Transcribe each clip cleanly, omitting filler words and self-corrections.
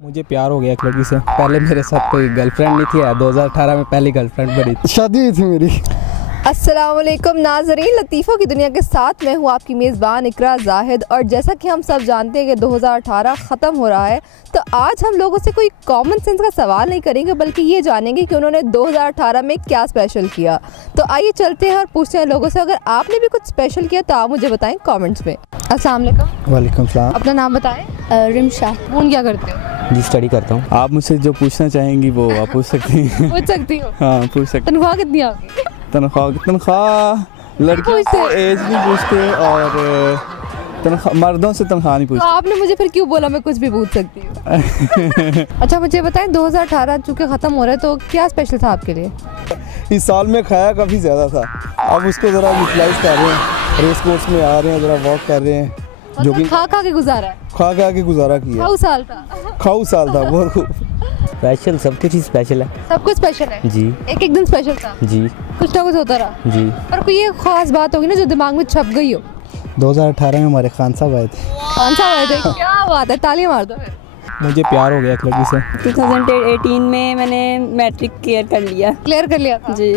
मुझे प्यार हो गया एक लड़की से। पहले मेरे साथ कोई गर्लफ्रेंड नहीं थी, 2018 में पहली गर्लफ्रेंड बनी थी। शादी हुई थी मेरी। अस्सलाम वालेकुम नाज़रीन, लतीफ़ों की दुनिया के साथ मैं हूँ आपकी मेज़बान इकरा जाहिद। और जैसा कि हम सब जानते हैं कि 2018 ख़त्म हो रहा है, तो आज हम लोगों से कोई कॉमन सेंस का सवाल नहीं करेंगे, बल्कि ये जानेंगे कि उन्होंने 2018 में क्या स्पेशल किया। तो आइए चलते हैं और पूछते हैं लोगों से, अगर आपने भी कुछ स्पेशल किया तो आप मुझे बताएं कमेंट्स में। अस्सलाम वालेकुम। वालेकुम सलाम। अपना नाम बताएं। रिमशा। कौन क्या करते हो? जी स्टडी करता हूँ। आप मुझसे जो पूछना चाहेंगी वो आप पूछ सकती हैं। पूछ सकती हो? हाँ पूछ सकते। तनख्वाह कितनी होगी? तनख्वाह लड़कियों से एज नहीं पूछते और तनख्वाह मर्दों से तनख्वाह नहीं तो पूछते। आपने मुझे फिर क्यों बोला मैं कुछ भी पूछ सकती हूँ? अच्छा मुझे बताएं, 2018 चूँकि ख़त्म हो रहा है तो क्या स्पेशल था आपके लिए? इस साल में खाया काफ़ी ज़्यादा था, अब उसको ज़रा यूटिलाइज कर रहे हैं, रेस कोर्स में आ रहे हैं, ज़रा वॉक कर रहे हैं, जो कि खा खा के गुजारा है। खा के गुजारा किया। खाऊ साल था। खाऊ साल था बहुत खूब। स्पेशल सब कुछ ही स्पेशल है सब कुछ स्पेशल है जी। एक एक दिन स्पेशल था जी कुछ ना कुछ होता रहा जी। पर कोई ये खास बात होगी ना जो दिमाग में छप गई हो। 2018 में हमारे खान साहब आए थे। कौन सा आया था? क्या बात है, तालियां मार दो फिर। मुझे प्यार हो गया एक लड़की से। 2018 में मैंने मैट्रिक क्लियर कर लिया क्लियर कर लिया था जी।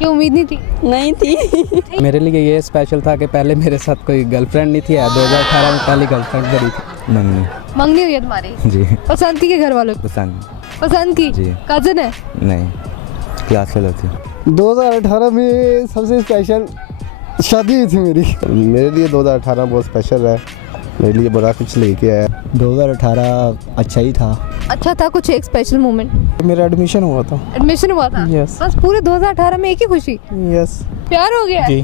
ये उम्मीद नहीं थी? नहीं थी। मेरे लिए ये स्पेशल था कि पहले मेरे साथ कोई गर्लफ्रेंड नहीं थी, 2018 में पहली गर्लफ्रेंड बनी थी। मंगनी मंगनी हुई है तुम्हारी? जी। पसंद की के घर वालों को? पसंद की? जी। कजन है? नहीं क्लास फेल होती। 2018 में सबसे स्पेशल शादी हुई थी मेरी। मेरे लिए 2018 बहुत स्पेशल है, मेरे लिए बड़ा कुछ लेके आया। 2018 अच्छा ही था। अच्छा था? कुछ एक स्पेशल मोमेंट? मेरा एडमिशन हुआ था। एडमिशन हुआ था? Yes. बस पूरे 2018 में एक ही खुशी? यस। प्यार हो गया? जी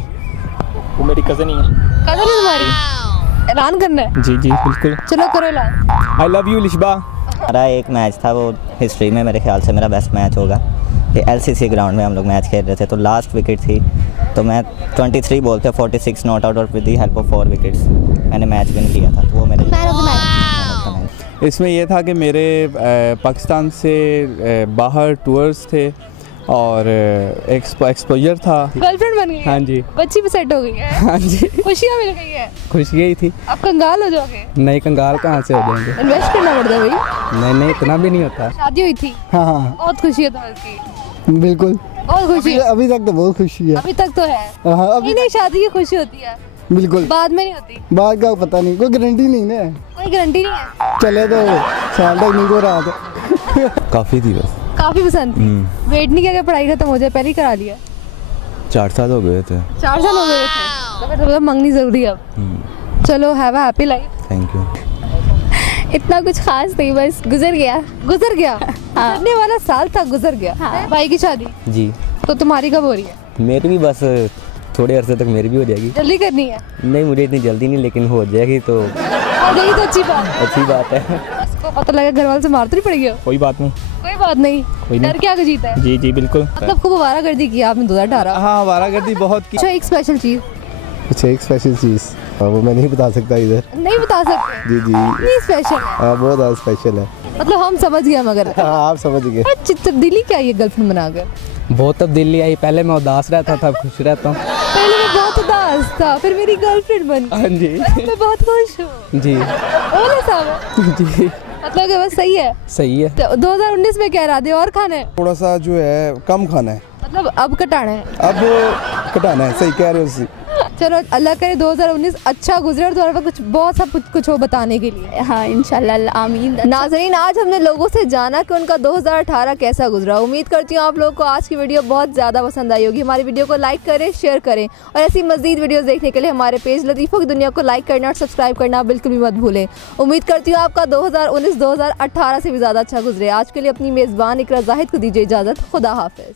वो मेरी कज़न ही है। कजन है तुम्हारी? ऐलान करना है? जी जी बिल्कुल। चलो करो ऐलान। I love you Lishba. हमारा एक मैच था, वो हिस्ट्री में मेरे ख्याल से मेरा बेस्ट मैच होगा। ये LCC ग्राउंड में हम लोग मैच खेल रहे थे, तो लास्ट विकेट थी, तो मैं 23 बॉल पे 46 नॉट आउट और with the help of 4 wickets मैंने मैच विन किया था। तो वो मेरे इसमें यह था कि मेरे पाकिस्तान से बाहर टूर्स थे और एक्सपोजर था। गर्लफ्रेंड बन गई है? हाँ जी। बच्ची भी सेट हो गई है? हाँ जी। खुशियाँ मिल गई है? खुशी यही थी। अब कंगाल हो जाओगे? नई कंगाल कहाँ से हो जाएंगे? इन्वेस्ट करना पड़ता है भाई। नहीं नहीं इतना भी नहीं होता। शादी हुई थी? हाँ हाँ बहुत खुशी है तुम्हें इसकी? बिल्कुल। बहुत खुशी है? अभी तक तो बहुत खुशी है। अभी तक तो है? हाँ अभी नहीं शादी की खुशी होती है, बिल्कुल। बाद में नहीं होती। बात का पता नहीं, कोई गारंटी नहीं ना। कोई गारंटी नहीं है। चले तो साल तक नहीं हो रहा था। काफ़ी थी बस। काफी पसंद थी? वेट नहीं किया कि पढ़ाई खत्म हो जाए, पहले ही करा लिया? 4 साल हो गए थे। 4 साल हो गए थे, तो फिर तो मंगनी जरूरी है अब। चलो have a happy life. Thank you. इतना कुछ खास नहीं, बस गुजर गया। गुजर गया? गुजरने वाला साल था, गुजर गया। हाँ। भाई की शादी जी तो तुम्हारी कब हो रही है? मेरी भी बस थोड़े अरसे तक मेरी भी हो जाएगी। जल्दी करनी है? नहीं मुझे इतनी जल्दी नहीं, लेकिन हो जाएगी तो हो जाएगी तो अच्छी बात है। अच्छी बात है। इसको पता लगा घर वाले से मार तो नहीं पड़ेगी? कोई बात नहीं। कोई बात नहीं, कोई नहीं। डर क्या के जीता है? जी जी बिल्कुल। मतलब खूब आवारागर्दी की आपने 2018? हाँ आवारागर्दी बहुत की। अच्छा एक स्पेशल चीज? अच्छा एक स्पेशल चीज़ वो मैं नहीं बता सकता इधर। नहीं बता सकते? जी जी। नहीं स्पेशल है? हाँ बहुत ज़्यादा स्पेशल है। मतलब हम समझ गए मगर हाँ आप समझ गए। तब्दीली क्या है ये गर्लफ्रेंड बनाकर? बहुत तब्दीली आई। पहले मैं उदास रहता था, अब खुश रहता हूँ। पहले मैं बहुत उदास था, फिर मेरी गर्लफ्रेंड बन गई। हाँ जी। मैं बहुत खुश हूँ। जी बोले साहब जी मतलब कि बस सही है। सही है। तो 2019 में क्या इरादे और खाने हैं? थोड़ा सा जो है कम खाना है, मतलब अब कटाना है? अब घटाना है। सही कह रहे हो उसी। चलो अल्लाह करे 2019 अच्छा गुजरे और तुम्हारे पास बहुत सब कुछ हो बताने के लिए। हाँ इंशाल्लाह आमीन। नाज़रीन आज हमने लोगों से जाना कि उनका 2018 कैसा गुजरा। उम्मीद करती हूँ आप लोगों को आज की वीडियो बहुत ज़्यादा पसंद आई होगी। हमारी वीडियो को लाइक करें, शेयर करें और ऐसी मज़ीद वीडियोस देखने के लिए हमारे पेज लतीफ़ों की दुनिया को लाइक करना और सब्सक्राइब करना बिल्कुल भी मत भूलें। उम्मीद करती हूँ आपका 2019 2018 से भी ज़्यादा अच्छा गुजरे। आज के लिए अपनी मेज़बान इकरा जाहिद को दीजिए इजाज़त। खुदा हाफ़िज़।